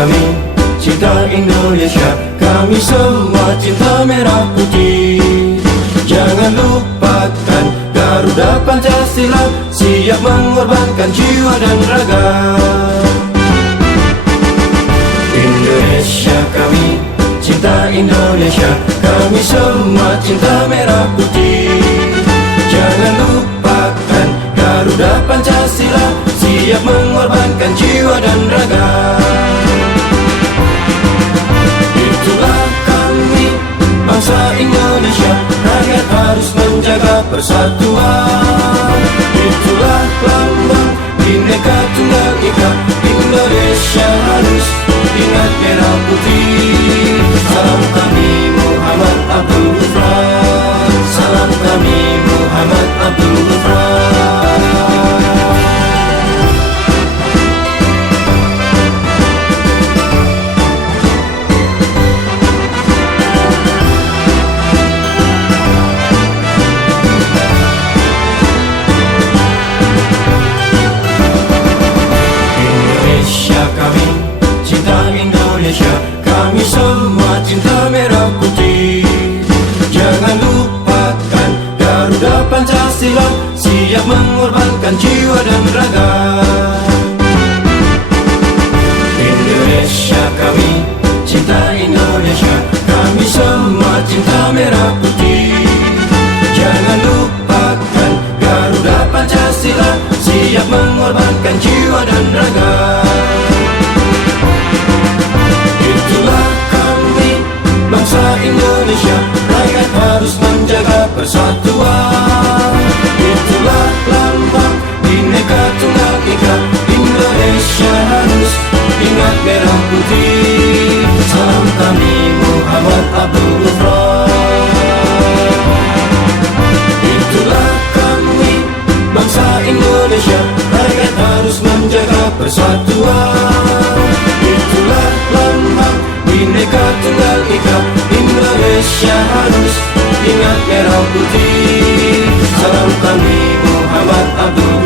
kami, cinta Indonesia, kami semua cinta merah putih. Jangan lupakan Garuda Pancasila, siap mengorbankan jiwa dan raga. Indonesia kami, cinta Indonesia, kami semua cinta merah putih. Jangan lupakan Garuda Pancasila, siap mengorbankan jiwa dan raga. Itulah kami, bangsa Indonesia, rakyat harus menjaga persatuan. Itulah lambang Bhinneka Tunggal Ika, Indonesia harus ingat merah putih. Salam kami Muhammad Abdul Gufran, salam kami Muhammad Abdul Gufran. Indonesia kami, cinta Indonesia, kami semua cinta merah putih. Jangan lupakan Garuda Pancasila, siap mengorbankan jiwa dan raga. Indonesia kami, cinta Indonesia, kami semua cinta merah putih. Jangan lupakan Garuda Pancasila, siap mengorbankan jiwa dan raga. Itulah kami, bangsa Indonesia, rakyat harus menjaga persatuan. Itulah lambang Bhinneka Tunggal Ika, Indonesia harus ingat merah putih. Salam kami Muhammad Abdul Gufran. Itulah kami, bangsa Indonesia, rakyat harus menjaga persatuan. Itulah lambang Bhinneka Tunggal Ika, Indonesia harus ingat merah putih. Salam kami Muhammad Abdul